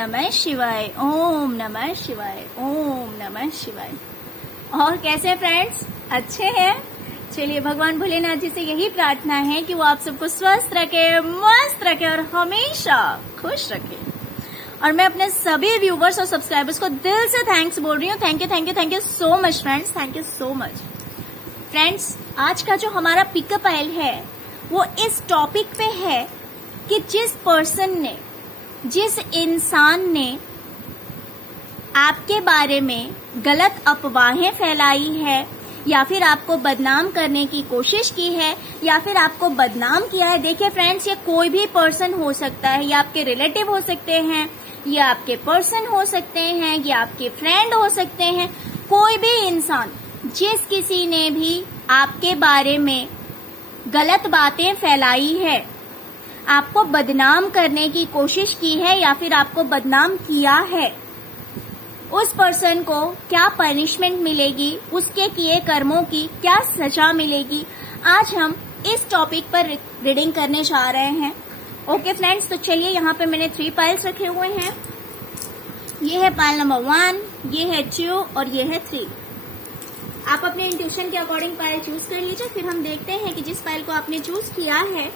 नमः शिवाय, ओम नमः शिवाय, ओम नमः शिवाय। और कैसे फ्रेंड्स, अच्छे हैं? चलिए, भगवान भोलेनाथ जी से यही प्रार्थना है कि वो आप सबको स्वस्थ रखे, मस्त रखे और हमेशा खुश रखे। और मैं अपने सभी व्यूवर्स और सब्सक्राइबर्स को दिल से थैंक्स बोल रही हूँ। Thank you, thank you, thank you so much friends, thank you so much. Friends, आज का जो हमारा पिकअप आइल है वो इस टॉपिक पे है कि जिस पर्सन ने, जिस इंसान ने आपके बारे में गलत अफवाहें फैलाई है या फिर आपको बदनाम करने की कोशिश की है या फिर आपको बदनाम किया है। देखिए फ्रेंड्स, ये कोई भी पर्सन हो सकता है, ये आपके रिलेटिव हो सकते हैं, ये आपके पर्सन हो सकते हैं, ये आपके फ्रेंड हो सकते हैं, कोई भी इंसान, जिस किसी ने भी आपके बारे में गलत बातें फैलाई है, आपको बदनाम करने की कोशिश की है या फिर आपको बदनाम किया है, उस पर्सन को क्या पनिशमेंट मिलेगी, उसके किए कर्मों की क्या सजा मिलेगी, आज हम इस टॉपिक पर रीडिंग करने जा रहे हैं। ओके फ्रेंड्स, तो चलिए, यहाँ पे मैंने 3 पाइल्स रखे हुए हैं। ये है पाइल नंबर 1, ये है 2 और ये है 3। आप अपने इंट्यूशन के अकॉर्डिंग पाइल चूज कर लीजिए। फिर हम देखते हैं कि जिस पाइल को आपने चूज किया है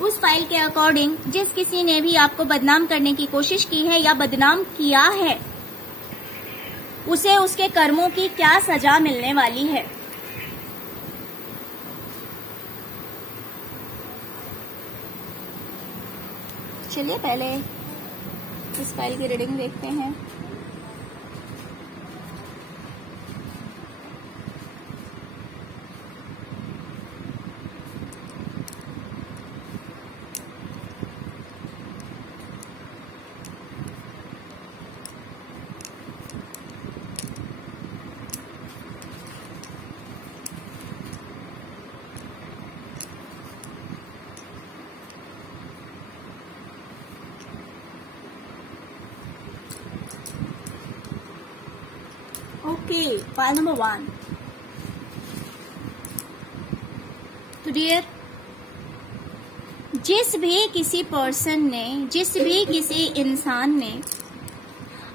उस पाइल के अकॉर्डिंग जिस किसी ने भी आपको बदनाम करने की कोशिश की है या बदनाम किया है, उसे उसके कर्मों की क्या सजा मिलने वाली है। चलिए पहले इस फाइल की रीडिंग देखते हैं। Okay, file number 1। तो डियर, जिस भी किसी पर्सन ने, जिस भी किसी इंसान ने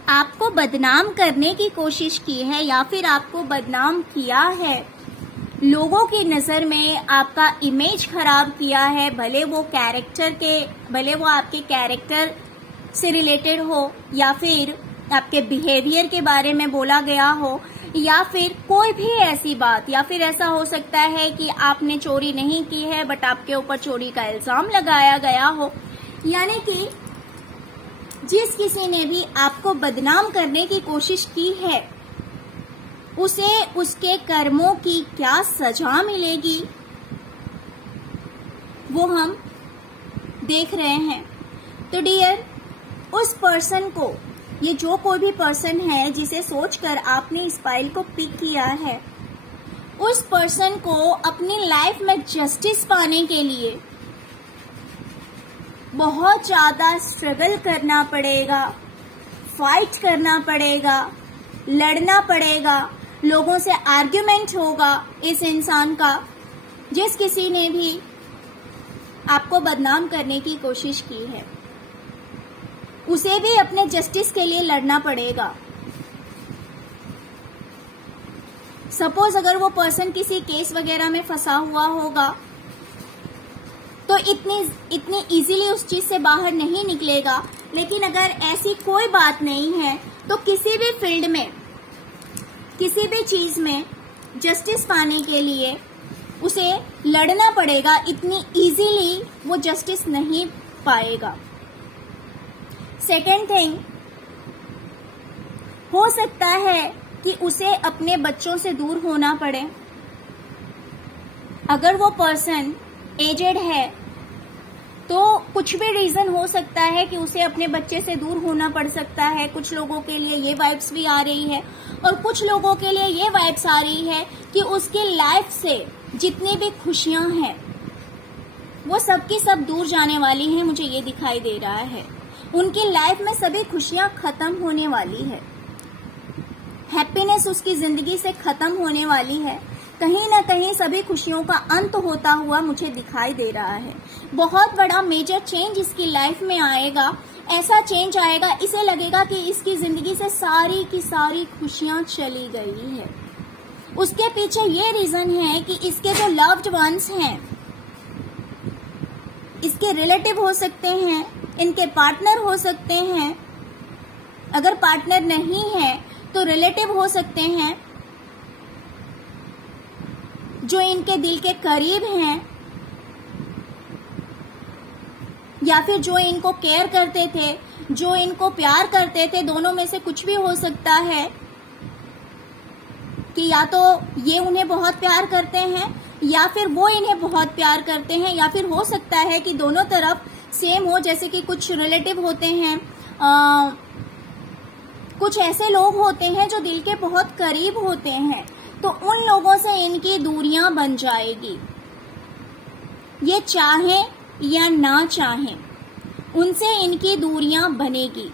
आपको बदनाम करने की कोशिश की है या फिर आपको बदनाम किया है, लोगों की नजर में आपका इमेज खराब किया है, भले वो आपके कैरेक्टर से रिलेटेड हो या फिर आपके बिहेवियर के बारे में बोला गया हो या फिर कोई भी ऐसी बात, या फिर ऐसा हो सकता है कि आपने चोरी नहीं की है बट आपके ऊपर चोरी का इल्जाम लगाया गया हो। यानी कि जिस किसी ने भी आपको बदनाम करने की कोशिश की है, उसे उसके कर्मों की क्या सजा मिलेगी वो हम देख रहे हैं। तो डियर, उस पर्सन को, ये जो कोई भी पर्सन है जिसे सोचकर आपने इस फाइल को पिक किया है, उस पर्सन को अपनी लाइफ में जस्टिस पाने के लिए बहुत ज्यादा स्ट्रगल करना पड़ेगा, फाइट करना पड़ेगा, लड़ना पड़ेगा, लोगों से आर्ग्यूमेंट होगा इस इंसान का, जिस किसी ने भी आपको बदनाम करने की कोशिश की है, उसे भी अपने जस्टिस के लिए लड़ना पड़ेगा। सपोज अगर वो पर्सन किसी केस वगैरह में फंसा हुआ होगा तो इतनी इजीली उस चीज से बाहर नहीं निकलेगा। लेकिन अगर ऐसी कोई बात नहीं है तो किसी भी फील्ड में, किसी भी चीज में जस्टिस पाने के लिए उसे लड़ना पड़ेगा। इतनी इजीली वो जस्टिस नहीं पाएगा। सेकेंड थिंग, हो सकता है कि उसे अपने बच्चों से दूर होना पड़े। अगर वो पर्सन एजेड है तो कुछ भी रीजन हो सकता है कि उसे अपने बच्चे से दूर होना पड़ सकता है। कुछ लोगों के लिए ये वाइब्स भी आ रही है और कुछ लोगों के लिए ये वाइब्स आ रही है कि उसकी लाइफ से जितनी भी खुशियां हैं वो सब की सब दूर जाने वाली हैं। मुझे ये दिखाई दे रहा है उनकी लाइफ में सभी खुशियां खत्म होने वाली है, हैप्पीनेस उसकी जिंदगी से खत्म होने वाली है। कहीं ना कहीं सभी खुशियों का अंत होता हुआ मुझे दिखाई दे रहा है। बहुत बड़ा मेजर चेंज इसकी लाइफ में आएगा ऐसा चेंज आएगा, इसे लगेगा कि इसकी जिंदगी से सारी की सारी खुशियां चली गई है। उसके पीछे ये रीजन है कि इसके जो लव्ड वंस हैं, इसके रिलेटिव हो सकते हैं, इनके पार्टनर हो सकते हैं, अगर पार्टनर नहीं है तो रिलेटिव हो सकते हैं, जो इनके दिल के करीब हैं, या फिर जो इनको केयर करते थे, जो इनको प्यार करते थे। दोनों में से कुछ भी हो सकता है कि या तो ये उन्हें बहुत प्यार करते हैं या फिर वो इन्हें बहुत प्यार करते हैं, या फिर हो सकता है कि दोनों तरफ सेम हो। जैसे कि कुछ रिलेटिव होते हैं, कुछ ऐसे लोग होते हैं जो दिल के बहुत करीब होते हैं, तो उन लोगों से इनकी दूरियां बन जाएगी। ये चाहें या ना चाहें, उनसे इनकी दूरियां बनेगी।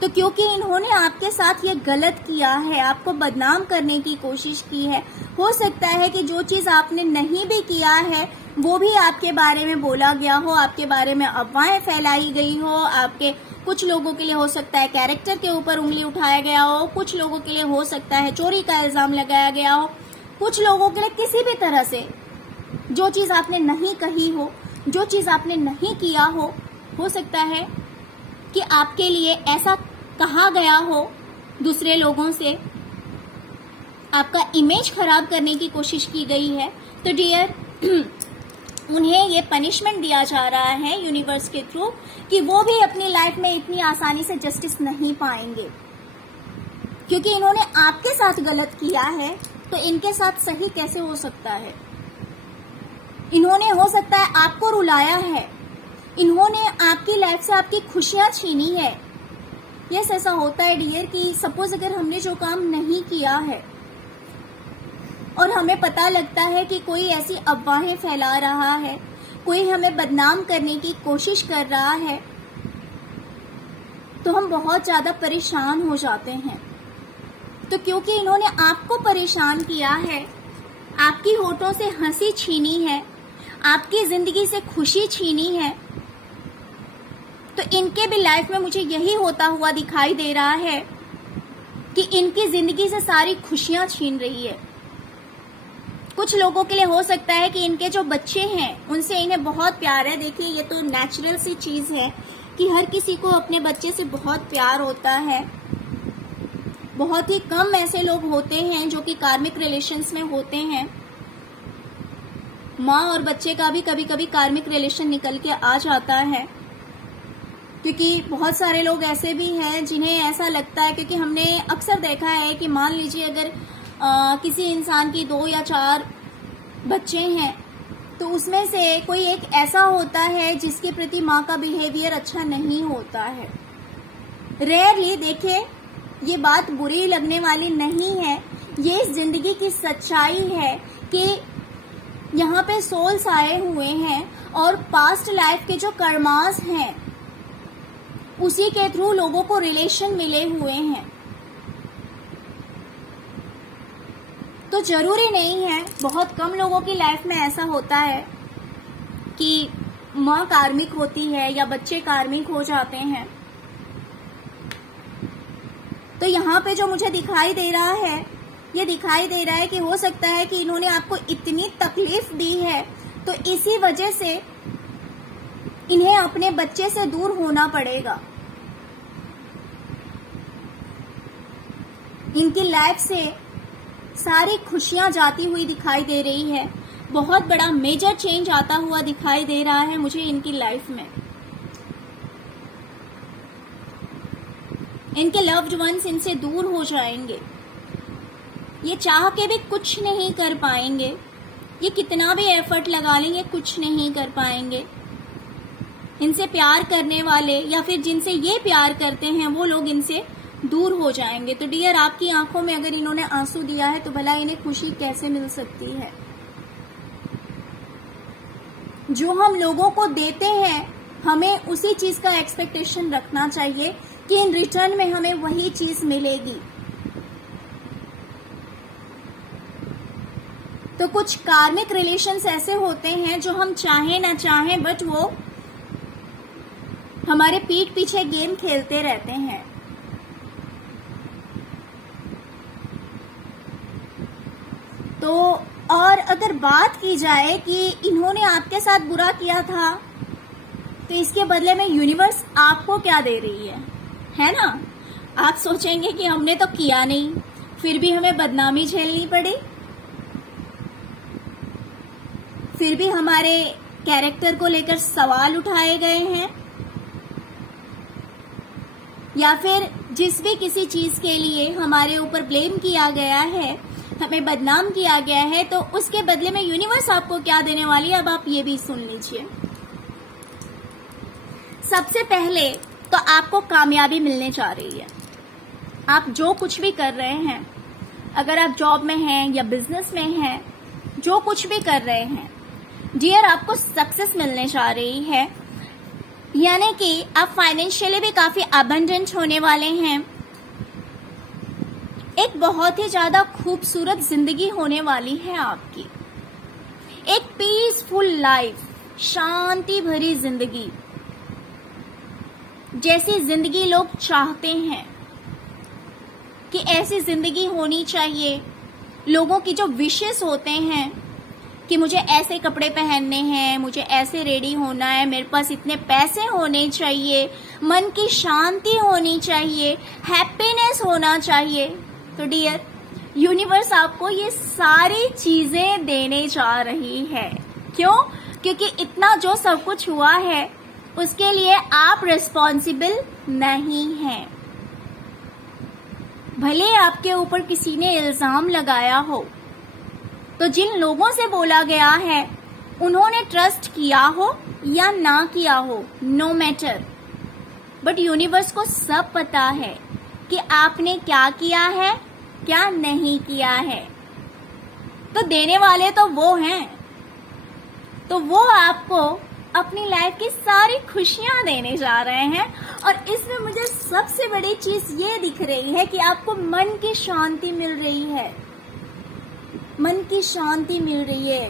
तो क्योंकि इन्होंने आपके साथ ये गलत किया है, आपको बदनाम करने की कोशिश की है, हो सकता है कि जो चीज आपने नहीं भी किया है वो भी आपके बारे में बोला गया हो, आपके बारे में अफवाहें फैलाई गई हो, आपके कुछ लोगों के लिए हो सकता है कैरेक्टर के ऊपर उंगली उठाया गया हो, कुछ लोगों के लिए हो सकता है चोरी का इल्जाम लगाया गया हो, कुछ लोगों के लिए किसी भी तरह से जो चीज आपने नहीं कही हो, जो चीज आपने नहीं किया हो सकता है कि आपके लिए ऐसा कहा गया हो दूसरे लोगों से, आपका इमेज खराब करने की कोशिश की गई है। तो डियर, उन्हें ये पनिशमेंट दिया जा रहा है यूनिवर्स के थ्रू कि वो भी अपनी लाइफ में इतनी आसानी से जस्टिस नहीं पाएंगे, क्योंकि इन्होंने आपके साथ गलत किया है तो इनके साथ सही कैसे हो सकता है। इन्होंने हो सकता है आपको रुलाया है, इन्होंने आपकी लाइफ से आपकी खुशियां छीनी है। यस, ऐसा होता है डियर कि सपोज अगर हमने जो काम नहीं किया है और हमें पता लगता है कि कोई ऐसी अफवाहें फैला रहा है, कोई हमें बदनाम करने की कोशिश कर रहा है, तो हम बहुत ज्यादा परेशान हो जाते हैं। तो क्योंकि इन्होंने आपको परेशान किया है, आपकी होठों से हंसी छीनी है, आपकी जिंदगी से खुशी छीनी है, तो इनके भी लाइफ में मुझे यही होता हुआ दिखाई दे रहा है कि इनकी जिंदगी से सारी खुशियां छीन रही है। कुछ लोगों के लिए हो सकता है कि इनके जो बच्चे हैं उनसे इन्हें बहुत प्यार है। देखिए, ये तो नेचुरल सी चीज है कि हर किसी को अपने बच्चे से बहुत प्यार होता है। बहुत ही कम ऐसे लोग होते हैं जो कि कार्मिक रिलेशंस में होते हैं। माँ और बच्चे का भी कभी कभी कार्मिक रिलेशन निकल के आ जाता है, क्योंकि बहुत सारे लोग ऐसे भी हैं जिन्हें ऐसा लगता है, क्योंकि हमने अक्सर देखा है कि मान लीजिए अगर किसी इंसान की 2 या 4 बच्चे हैं तो उसमें से कोई एक ऐसा होता है जिसके प्रति माँ का बिहेवियर अच्छा नहीं होता है। रेयरली, देखिए, ये बात बुरी लगने वाली नहीं है, ये इस जिंदगी की सच्चाई है कि यहाँ पे सोल्स आए हुए हैं और पास्ट लाइफ के जो कर्मास हैं उसी के थ्रू लोगों को रिलेशन मिले हुए हैं। तो जरूरी नहीं है, बहुत कम लोगों की लाइफ में ऐसा होता है कि माँ कार्मिक होती है या बच्चे कार्मिक हो जाते हैं। तो यहाँ पे जो मुझे दिखाई दे रहा है, ये दिखाई दे रहा है कि हो सकता है कि इन्होंने आपको इतनी तकलीफ दी है तो इसी वजह से इन्हें अपने बच्चे से दूर होना पड़ेगा। इनकी लाइफ से सारी खुशियां जाती हुई दिखाई दे रही है। बहुत बड़ा मेजर चेंज आता हुआ दिखाई दे रहा है मुझे इनकी लाइफ में। इनके लव्ड वंस इनसे दूर हो जाएंगे। ये चाह के भी कुछ नहीं कर पाएंगे, ये कितना भी एफर्ट लगा लेंगे कुछ नहीं कर पाएंगे। इनसे प्यार करने वाले या फिर जिनसे ये प्यार करते हैं वो लोग इनसे दूर हो जाएंगे। तो डियर, आपकी आंखों में अगर इन्होंने आंसू दिया है तो भला इन्हें खुशी कैसे मिल सकती है। जो हम लोगों को देते हैं हमें उसी चीज का एक्सपेक्टेशन रखना चाहिए कि इन रिटर्न में हमें वही चीज मिलेगी। तो कुछ कार्मिक रिलेशंस ऐसे होते हैं जो हम चाहें ना चाहें बट वो हमारे पीठ पीछे गेम खेलते रहते हैं। तो और अगर बात की जाए कि इन्होंने आपके साथ बुरा किया था तो इसके बदले में यूनिवर्स आपको क्या दे रही है ना? आप सोचेंगे कि हमने तो किया नहीं, फिर भी हमें बदनामी झेलनी पड़ी, फिर भी हमारे कैरेक्टर को लेकर सवाल उठाए गए हैं, या फिर जिस भी किसी चीज के लिए हमारे ऊपर ब्लेम किया गया है, हमें बदनाम किया गया है, तो उसके बदले में यूनिवर्स आपको क्या देने वाली है, अब आप ये भी सुन लीजिए। सबसे पहले तो आपको कामयाबी मिलने जा रही है। आप जो कुछ भी कर रहे हैं, अगर आप जॉब में हैं या बिजनेस में हैं, जो कुछ भी कर रहे हैं डियर, आपको सक्सेस मिलने जा रही है। यानी कि आप फाइनेंशियली भी काफी अबंडेंट होने वाले हैं। एक बहुत ही ज्यादा खूबसूरत जिंदगी होने वाली है आपकी, एक पीसफुल लाइफ, शांति भरी जिंदगी, जैसी जिंदगी लोग चाहते हैं कि ऐसी जिंदगी होनी चाहिए। लोगों की जो विशेस होते हैं कि मुझे ऐसे कपड़े पहनने हैं, मुझे ऐसे रेडी होना है, मेरे पास इतने पैसे होने चाहिए, मन की शांति होनी चाहिए, हैप्पीनेस होना चाहिए। तो डियर, यूनिवर्स आपको ये सारी चीजें देने जा रही है। क्यों? क्योंकि इतना जो सब कुछ हुआ है उसके लिए आप रिस्पॉन्सिबल नहीं हैं। भले आपके ऊपर किसी ने इल्जाम लगाया हो, तो जिन लोगों से बोला गया है उन्होंने ट्रस्ट किया हो या ना किया हो, नो मैटर, बट यूनिवर्स को सब पता है कि आपने क्या किया है, क्या नहीं किया है। तो देने वाले तो वो हैं, तो वो आपको अपनी लाइफ की सारी खुशियां देने जा रहे हैं। और इसमें मुझे सबसे बड़ी चीज ये दिख रही है कि आपको मन की शांति मिल रही है, मन की शांति मिल रही है।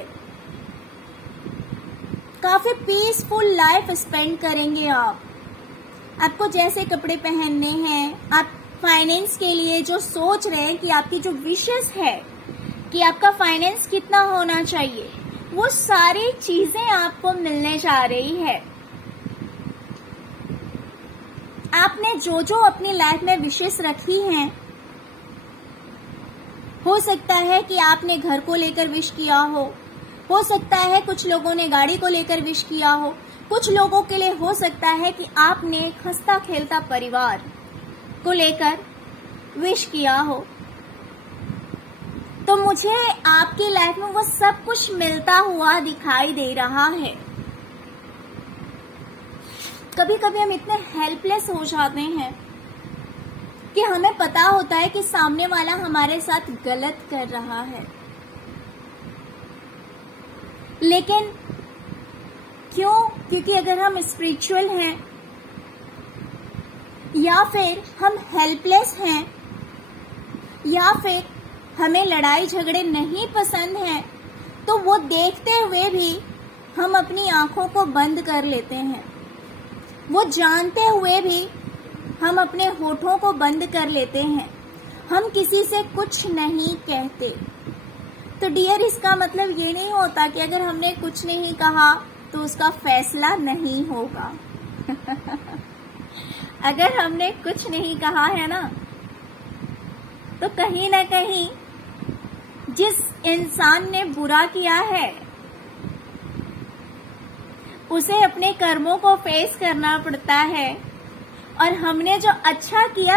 काफी पीसफुल लाइफ स्पेंड करेंगे आप। आपको जैसे कपड़े पहनने हैं, आप फाइनेंस के लिए जो सोच रहे हैं कि आपकी जो विशेस है कि आपका फाइनेंस कितना होना चाहिए, वो सारी चीजें आपको मिलने जा रही है। आपने जो जो अपनी लाइफ में विशेस रखी हैं, हो सकता है कि आपने घर को लेकर विश किया हो सकता है कुछ लोगों ने गाड़ी को लेकर विश किया हो, कुछ लोगों के लिए हो सकता है कि आपने हंसता खेलता परिवार को लेकर विश किया हो। तो मुझे आपकी लाइफ में वो सब कुछ मिलता हुआ दिखाई दे रहा है। कभी कभी हम इतने हेल्पलेस हो जाते हैं कि हमें पता होता है कि सामने वाला हमारे साथ गलत कर रहा है, लेकिन क्यों? क्योंकि अगर हम स्पिरिचुअल हैं या फिर हम हेल्पलेस हैं या फिर हमें लड़ाई झगड़े नहीं पसंद हैं, तो वो देखते हुए भी हम अपनी आंखों को बंद कर लेते हैं। वो जानते हुए भी हम अपने होठों को बंद कर लेते हैं। हम किसी से कुछ नहीं कहते। तो डियर, इसका मतलब ये नहीं होता कि अगर हमने कुछ नहीं कहा तो उसका फैसला नहीं होगा। अगर हमने कुछ नहीं कहा है ना, तो कहीं ना कहीं जिस इंसान ने बुरा किया है उसे अपने कर्मों को फेस करना पड़ता है। और हमने जो अच्छा किया,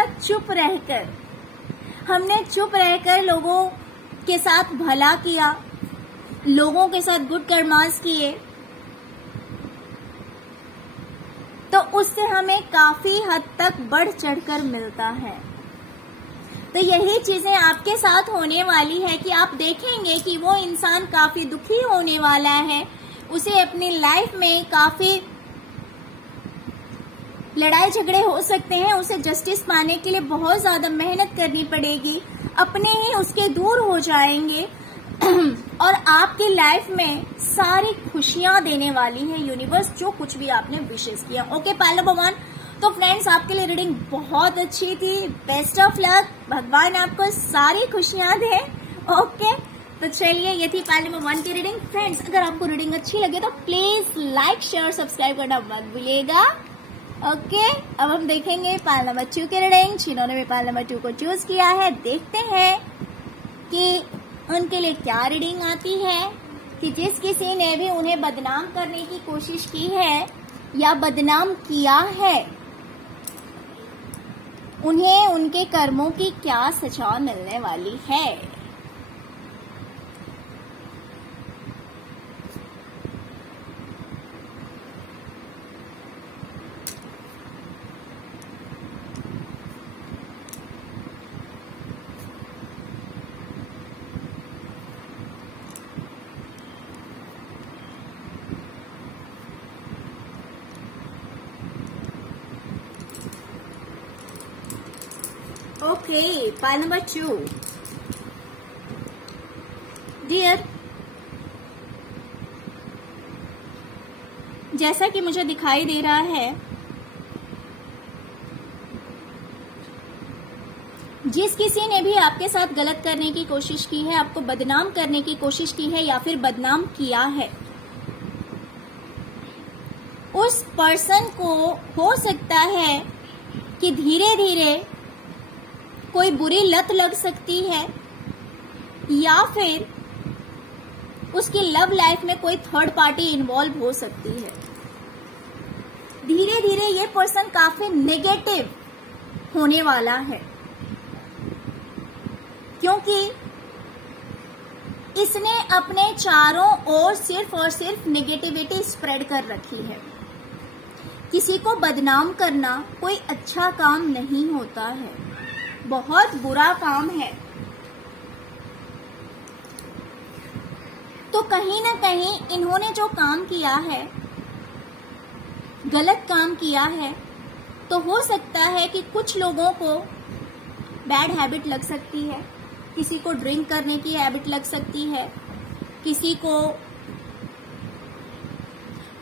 हमने चुप रहकर लोगों के साथ भला किया, लोगों के साथ गुड कर्मास किए, तो उससे हमें काफी हद तक बढ़ चढ़कर मिलता है। तो यही चीजें आपके साथ होने वाली है कि आप देखेंगे कि वो इंसान काफी दुखी होने वाला है, उसे अपनी लाइफ में काफी लड़ाई झगड़े हो सकते हैं, उसे जस्टिस पाने के लिए बहुत ज्यादा मेहनत करनी पड़ेगी, अपने ही उसके दूर हो जाएंगे और आपकी लाइफ में सारी खुशियां देने वाली है यूनिवर्स, जो कुछ भी आपने विशेष किया। Okay pile number 1। तो फ्रेंड्स, आपके लिए रीडिंग बहुत अच्छी थी। बेस्ट ऑफ लक, भगवान आपको सारी खुशियां दे। ओके, तो चलिए, ये थी पाइल नंबर 1 की रीडिंग। फ्रेंड्स, अगर आपको रीडिंग अच्छी लगे तो प्लीज लाइक, शेयर, सब्सक्राइब करना मत भूलिएगा। ओके, अब हम देखेंगे पाइल नंबर 2 की रीडिंग। जिन्होंने भी पाइल नंबर 2 को चूज किया है, देखते हैं कि उनके लिए क्या रीडिंग आती है, कि जिस किसी ने भी उन्हें बदनाम करने की कोशिश की है या बदनाम किया है, उन्हें उनके कर्मों की क्या सजा मिलने वाली है। Okay, pile number 2। डियर, जैसा कि मुझे दिखाई दे रहा है, जिस किसी ने भी आपके साथ गलत करने की कोशिश की है, आपको बदनाम करने की कोशिश की है या फिर बदनाम किया है, उस पर्सन को हो सकता है कि धीरे धीरे कोई बुरी लत लग सकती है या फिर उसकी लव लाइफ में कोई थर्ड पार्टी इन्वॉल्व हो सकती है। धीरे धीरे ये पर्सन काफी नेगेटिव होने वाला है, क्योंकि इसने अपने चारों ओर सिर्फ और सिर्फ नेगेटिविटी स्प्रेड कर रखी है। किसी को बदनाम करना कोई अच्छा काम नहीं होता है, बहुत बुरा काम है। तो कहीं ना कहीं इन्होंने जो काम किया है, गलत काम किया है, तो हो सकता है कि कुछ लोगों को बैड हैबिट लग सकती है, किसी को ड्रिंक करने की हैबिट लग सकती है, किसी को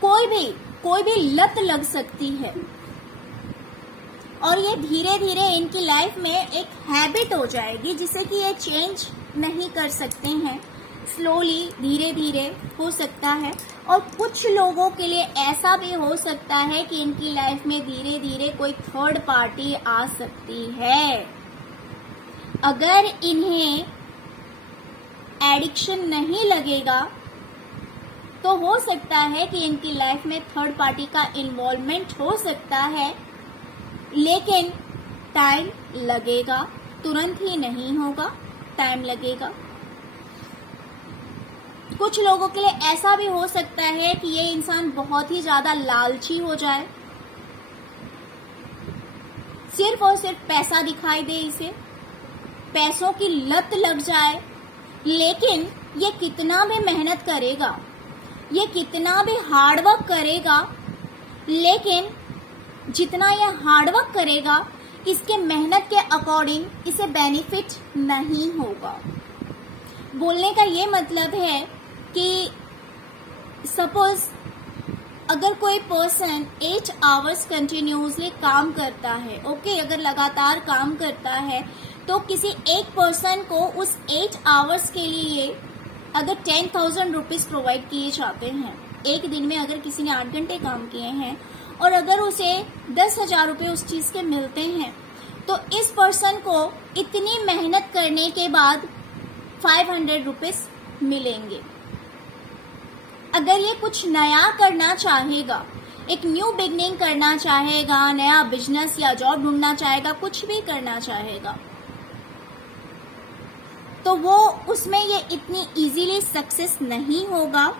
कोई भी लत लग सकती है, और ये धीरे धीरे इनकी लाइफ में एक हैबिट हो जाएगी, जिसे कि ये चेंज नहीं कर सकते हैं। स्लोली, धीरे धीरे हो सकता है। और कुछ लोगों के लिए ऐसा भी हो सकता है कि इनकी लाइफ में धीरे धीरे कोई थर्ड पार्टी आ सकती है। अगर इन्हें एडिक्शन नहीं लगेगा तो हो सकता है कि इनकी लाइफ में थर्ड पार्टी का इन्वॉल्वमेंट हो सकता है, लेकिन टाइम लगेगा, तुरंत ही नहीं होगा, टाइम लगेगा। कुछ लोगों के लिए ऐसा भी हो सकता है कि ये इंसान बहुत ही ज्यादा लालची हो जाए, सिर्फ और सिर्फ पैसा दिखाई दे, इसे पैसों की लत लग जाए, लेकिन ये कितना भी मेहनत करेगा, ये कितना भी हार्डवर्क करेगा, लेकिन जितना ये हार्डवर्क करेगा, इसके मेहनत के अकॉर्डिंग इसे बेनिफिट नहीं होगा। बोलने का ये मतलब है कि सपोज अगर कोई पर्सन 8 आवर्स कंटिन्यूसली काम करता है, ओके, अगर लगातार काम करता है, तो किसी एक पर्सन को उस 8 आवर्स के लिए अगर 10,000 रुपीज प्रोवाइड किए जाते हैं, एक दिन में अगर किसी ने 8 घंटे काम किए हैं और अगर उसे 10,000 रुपये उस चीज के मिलते हैं, तो इस पर्सन को इतनी मेहनत करने के बाद 500 रुपीज मिलेंगे। अगर ये कुछ नया करना चाहेगा, एक न्यू बिगनिंग करना चाहेगा, नया बिजनेस या जॉब ढूंढना चाहेगा, कुछ भी करना चाहेगा, तो वो उसमें ये इतनी इजीली सक्सेस नहीं होगा,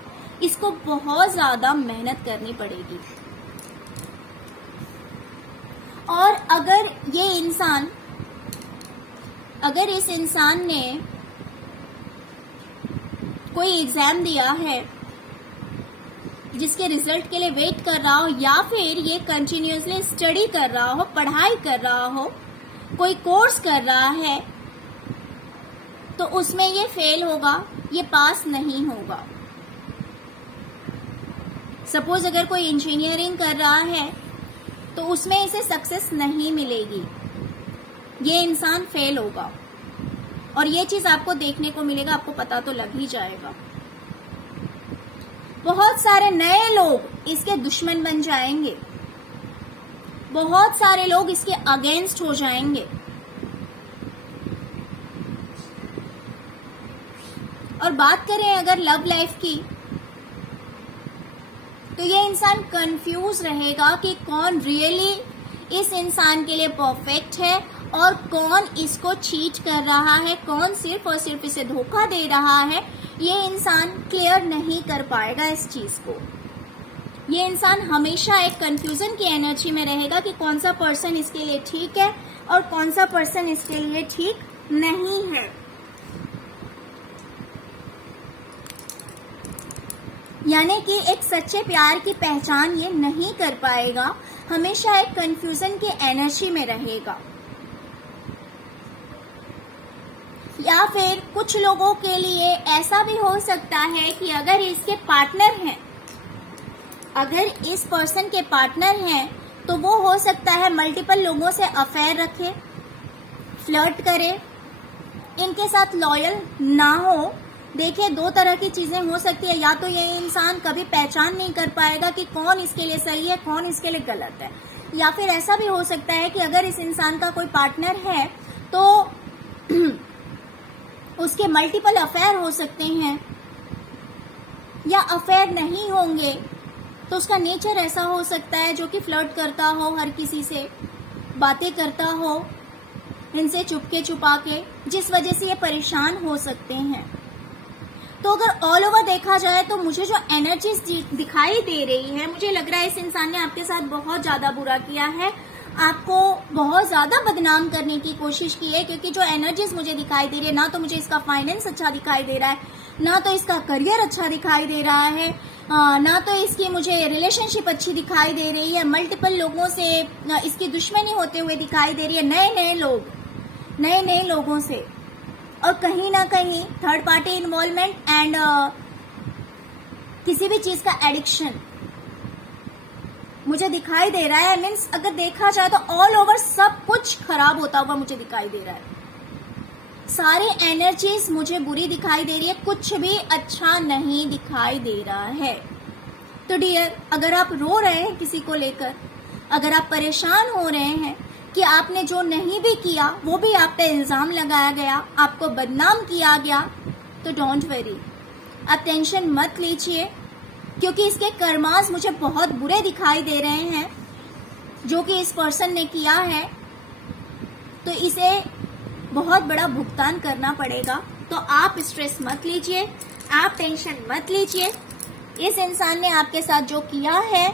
इसको बहुत ज्यादा मेहनत करनी पड़ेगी। और अगर इस इंसान ने कोई एग्जाम दिया है जिसके रिजल्ट के लिए वेट कर रहा हो, या फिर ये कंटिन्यूसली स्टडी कर रहा हो, पढ़ाई कर रहा हो, कोई कोर्स कर रहा है, तो उसमें ये फेल होगा, ये पास नहीं होगा। सपोज अगर कोई इंजीनियरिंग कर रहा है तो उसमें इसे सक्सेस नहीं मिलेगी, ये इंसान फेल होगा। और ये चीज आपको देखने को मिलेगा, आपको पता तो लग ही जाएगा। बहुत सारे नए लोग इसके दुश्मन बन जाएंगे, बहुत सारे लोग इसके अगेंस्ट हो जाएंगे। और बात करें अगर लव लाइफ की, तो ये इंसान कंफ्यूज रहेगा कि कौन रियली इस इंसान के लिए परफेक्ट है और कौन इसको चीट कर रहा है, कौन सिर्फ और सिर्फ इसे धोखा दे रहा है। ये इंसान क्लियर नहीं कर पाएगा इस चीज को। ये इंसान हमेशा एक कंफ्यूजन की एनर्जी में रहेगा कि कौन सा पर्सन इसके लिए ठीक है और कौन सा पर्सन इसके लिए ठीक नहीं है। यानी कि एक सच्चे प्यार की पहचान ये नहीं कर पाएगा, हमेशा एक कंफ्यूजन की एनर्जी में रहेगा। या फिर कुछ लोगों के लिए ऐसा भी हो सकता है कि अगर इसके पार्टनर हैं, अगर इस पर्सन के पार्टनर हैं, तो वो हो सकता है मल्टीपल लोगों से अफेयर रखे, फ्लर्ट करे, इनके साथ लॉयल ना हो। देखिए, दो तरह की चीजें हो सकती है। या तो ये इंसान कभी पहचान नहीं कर पाएगा कि कौन इसके लिए सही है, कौन इसके लिए गलत है। या फिर ऐसा भी हो सकता है कि अगर इस इंसान का कोई पार्टनर है तो उसके मल्टीपल अफेयर हो सकते हैं, या अफेयर नहीं होंगे तो उसका नेचर ऐसा हो सकता है जो कि फ्लर्ट करता हो, हर किसी से बातें करता हो, इनसे चुपके छुपा के, जिस वजह से ये परेशान हो सकते हैं। तो अगर ऑल ओवर देखा जाए तो मुझे जो एनर्जीज दिखाई दे रही है, मुझे लग रहा है इस इंसान ने आपके साथ बहुत ज्यादा बुरा किया है, आपको बहुत ज्यादा बदनाम करने की कोशिश की है। क्योंकि जो एनर्जीज मुझे दिखाई दे रही है, ना तो मुझे इसका फाइनेंस अच्छा दिखाई दे रहा है, ना तो इसका करियर अच्छा दिखाई दे रहा है, ना तो इसकी मुझे रिलेशनशिप अच्छी दिखाई दे रही है। मल्टीपल लोगों से इसकी दुश्मनी होते हुए दिखाई दे रही है, नए नए लोगों से, और कहीं ना कहीं थर्ड पार्टी इन्वॉल्वमेंट एंड किसी भी चीज का एडिक्शन मुझे दिखाई दे रहा है। मीन्स अगर देखा जाए तो ऑल ओवर सब कुछ खराब होता हुआ मुझे दिखाई दे रहा है। सारी एनर्जीज मुझे बुरी दिखाई दे रही है, कुछ भी अच्छा नहीं दिखाई दे रहा है। तो डियर, अगर आप रो रहे हैं किसी को लेकर, अगर आप परेशान हो रहे हैं कि आपने जो नहीं भी किया वो भी आप पे इल्जाम लगाया गया, आपको बदनाम किया गया, तो डोंट वरी, आप टेंशन मत लीजिए। क्योंकि इसके कर्मास मुझे बहुत बुरे दिखाई दे रहे हैं जो कि इस पर्सन ने किया है, तो इसे बहुत बड़ा भुगतान करना पड़ेगा। तो आप स्ट्रेस मत लीजिए, आप टेंशन मत लीजिए। इस इंसान ने आपके साथ जो किया है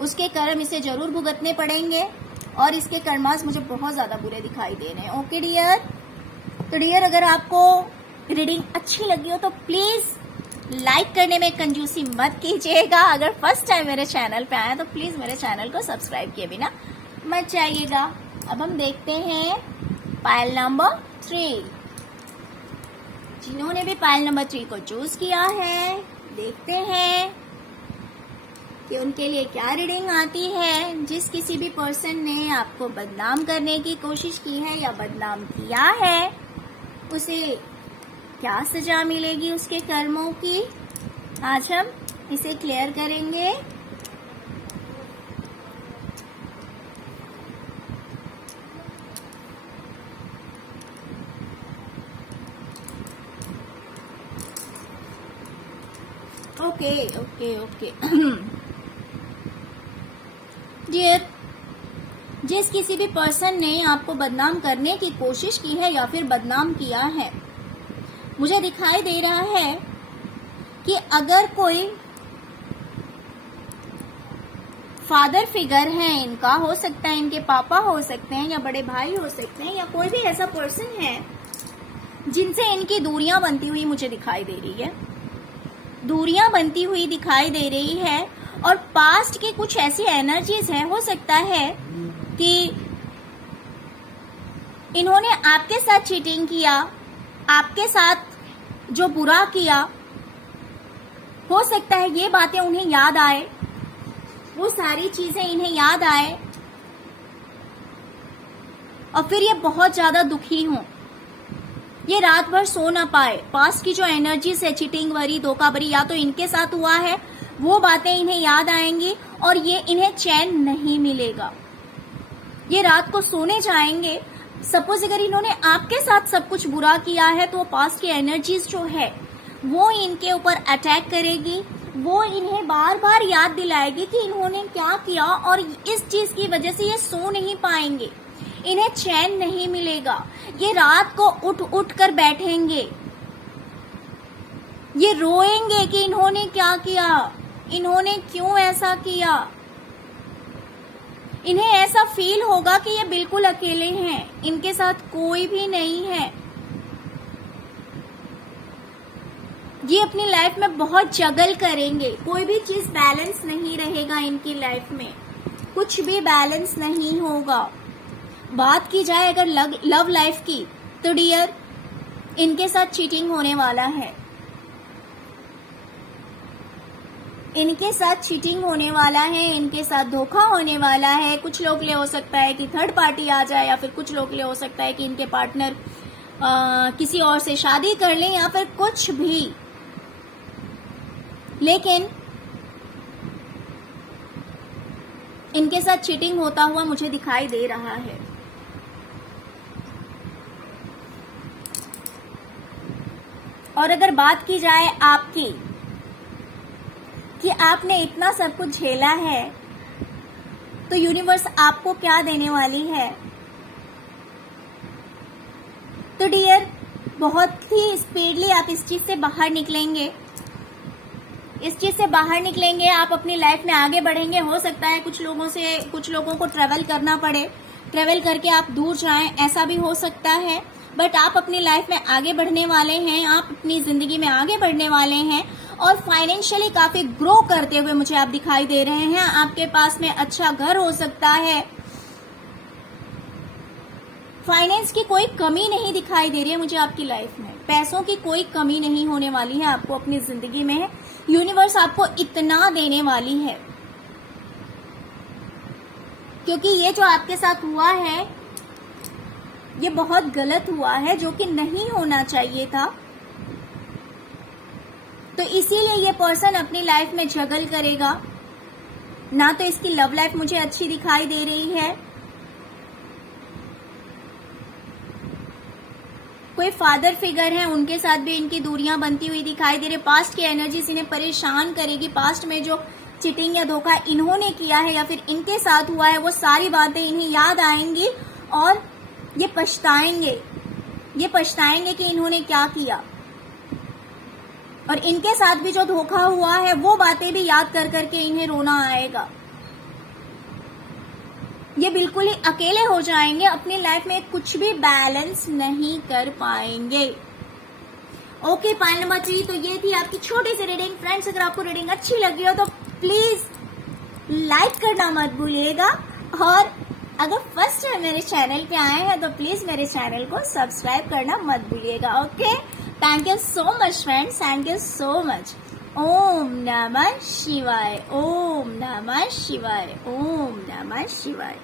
उसके कर्म इसे जरूर भुगतने पड़ेंगे, और इसके कर्मास मुझे बहुत ज्यादा बुरे दिखाई दे रहे हैं। ओके डियर, तो डियर, अगर आपको रीडिंग अच्छी लगी हो तो प्लीज लाइक करने में कंजूसी मत कीजिएगा। अगर फर्स्ट टाइम मेरे चैनल पे आए तो प्लीज मेरे चैनल को सब्सक्राइब किए बिना मत जाइएगा। अब हम देखते हैं पायल नंबर 3। जिन्होंने भी पायल नंबर 3 को चूज किया है, देखते हैं कि उनके लिए क्या रीडिंग आती है। जिस किसी भी पर्सन ने आपको बदनाम करने की कोशिश की है या बदनाम किया है, उसे क्या सजा मिलेगी उसके कर्मों की, आज हम इसे क्लियर करेंगे। ओके डियर, जिस किसी भी पर्सन ने आपको बदनाम करने की कोशिश की है या फिर बदनाम किया है, मुझे दिखाई दे रहा है कि अगर कोई फादर फिगर है इनका, हो सकता है इनके पापा हो सकते हैं या बड़े भाई हो सकते हैं, या कोई भी ऐसा पर्सन है जिनसे इनकी दूरियां बनती हुई मुझे दिखाई दे रही है, दूरियां बनती हुई दिखाई दे रही है। और पास्ट की कुछ ऐसी एनर्जीज है, हो सकता है कि इन्होंने आपके साथ चीटिंग किया, आपके साथ जो बुरा किया, हो सकता है ये बातें उन्हें याद आए, वो सारी चीजें इन्हें याद आए और फिर ये बहुत ज्यादा दुखी हों, ये रात भर सो ना पाए। पास्ट की जो एनर्जीज है, चीटिंग वरी, धोखाधड़ी, या तो इनके साथ हुआ है, वो बातें इन्हें याद आएंगी और ये इन्हें चैन नहीं मिलेगा। ये रात को सोने जाएंगे। सपोज अगर इन्होंने आपके साथ सब कुछ बुरा किया है तो पास्ट की एनर्जीज जो है वो इनके ऊपर अटैक करेगी, वो इन्हें बार बार याद दिलाएगी कि इन्होंने क्या किया और इस चीज की वजह से ये सो नहीं पाएंगे, इन्हें चैन नहीं मिलेगा। ये रात को उठ उठ कर बैठेंगे, ये रोएंगे कि इन्होंने क्या किया, इन्होंने क्यों ऐसा किया। इन्हें ऐसा फील होगा कि ये बिल्कुल अकेले हैं, इनके साथ कोई भी नहीं है। ये अपनी लाइफ में बहुत जगल करेंगे, कोई भी चीज बैलेंस नहीं रहेगा इनकी लाइफ में, कुछ भी बैलेंस नहीं होगा। बात की जाए अगर लव लाइफ की तो डियर, इनके साथ चीटिंग होने वाला है, इनके साथ चीटिंग होने वाला है, इनके साथ धोखा होने वाला है। कुछ लोग लिए हो सकता है कि थर्ड पार्टी आ जाए, या फिर कुछ लोग लिए हो सकता है कि इनके पार्टनर किसी और से शादी कर लें, या फिर कुछ भी। लेकिन इनके साथ चीटिंग होता हुआ मुझे दिखाई दे रहा है। और अगर बात की जाए आपकी कि आपने इतना सब कुछ झेला है तो यूनिवर्स आपको क्या देने वाली है, तो डियर बहुत ही स्पीडली आप इस चीज से बाहर निकलेंगे, इस चीज से बाहर निकलेंगे, आप अपनी लाइफ में आगे बढ़ेंगे। हो सकता है कुछ लोगों को ट्रेवल करना पड़े, ट्रेवल करके आप दूर जाएं, ऐसा भी हो सकता है, बट आप अपनी लाइफ में आगे बढ़ने वाले हैं, आप अपनी जिंदगी में आगे बढ़ने वाले हैं और फाइनेंशियली काफी ग्रो करते हुए मुझे आप दिखाई दे रहे हैं। आपके पास में अच्छा घर हो सकता है, फाइनेंस की कोई कमी नहीं दिखाई दे रही है मुझे आपकी लाइफ में, पैसों की कोई कमी नहीं होने वाली है आपको अपनी जिंदगी में। यूनिवर्स आपको इतना देने वाली है, क्योंकि ये जो आपके साथ हुआ है ये बहुत गलत हुआ है, जो कि नहीं होना चाहिए था। तो इसीलिए ये पर्सन अपनी लाइफ में जगल करेगा। ना तो इसकी लव लाइफ मुझे अच्छी दिखाई दे रही है, कोई फादर फिगर है उनके साथ भी इनकी दूरियां बनती हुई दिखाई दे रही। पास्ट की एनर्जीज इन्हें परेशान करेगी, पास्ट में जो चीटिंग या धोखा इन्होंने किया है या फिर इनके साथ हुआ है वो सारी बातें इन्हें याद आएंगी और ये पछताएंगे कि इन्होंने क्या किया। और इनके साथ भी जो धोखा हुआ है वो बातें भी याद कर करके इन्हें रोना आएगा। ये बिल्कुल ही अकेले हो जाएंगे, अपनी लाइफ में कुछ भी बैलेंस नहीं कर पाएंगे। ओके, पॉइंट नंबर 3, तो ये थी आपकी छोटी सी रीडिंग। फ्रेंड्स, अगर आपको रीडिंग अच्छी लगी हो तो प्लीज लाइक करना मत भूलिएगा, और अगर फर्स्ट टाइम मेरे चैनल पे आए हैं तो प्लीज मेरे चैनल को सब्सक्राइब करना मत भूलिएगा। Okay, thank you so much friends, thank you so much. ओम नमः शिवाय, ओम नमः शिवाय, ओम नमः शिवाय।